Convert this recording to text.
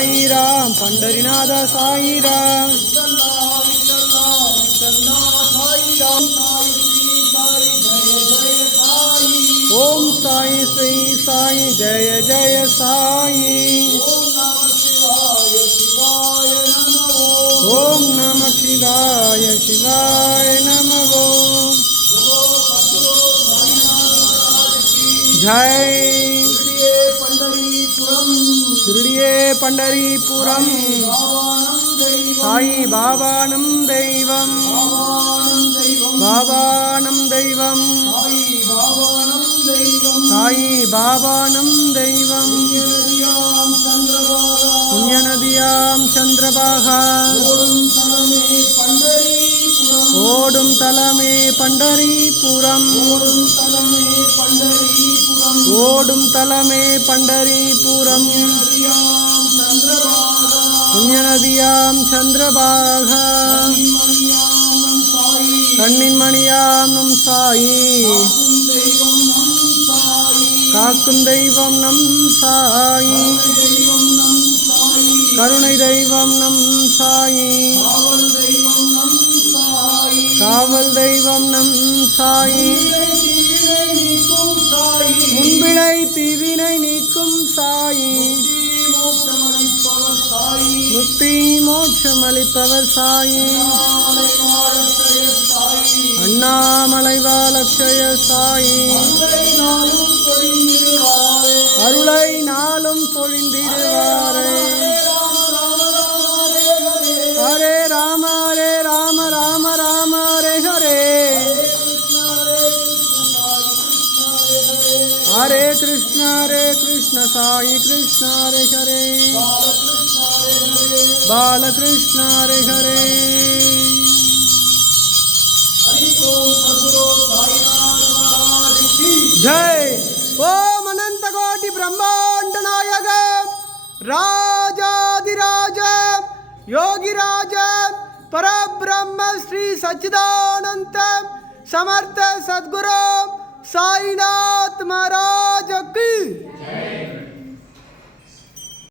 साई राम पंढरीनाथ साई राम ओम साई श्री साई जय जय साई ओम नमः शिवाय शिवाय नमः जय शिर्डिये पंढरीपुरम साई बाबानं दैवम बाबानं दैवम साई बाबानं दैवम पुण्यनदियां चंद्रभागा ओडुम तलमे पंढरीपुरम ओडुम तलमे पंढरीपुरम पुण्यनदियां चंद्रभागा कण्णिन्मणियां नम साई காக்கும் தெய்வம் நம் சாயி கருணை தெய்வம் நம் சாயி காவல் தெய்வம் நம் சாயி முன்பிழை தீவினை நீக்கும் சாயி முக்தி மோட்சமளிப்பவர் சாயி அண்ணாமலை வாழக்ஷய சாயி அருளை நாளும் பொழிந்திடுவாரே ஹரே ராம ராம ராம ஹரே ஹரே ஹரே கிருஷ்ண சாயி கிருஷ்ண ஹரே ஹரே பாலகிருஷ்ண ஹரே ஹரே जय ओम अनंत कोटि ब्रह्मांड नायक राजाधिराज योगिराज परब्रह्म श्री सच्चिदानंद समर्थ सद्गुरु साईनाथ महाराज की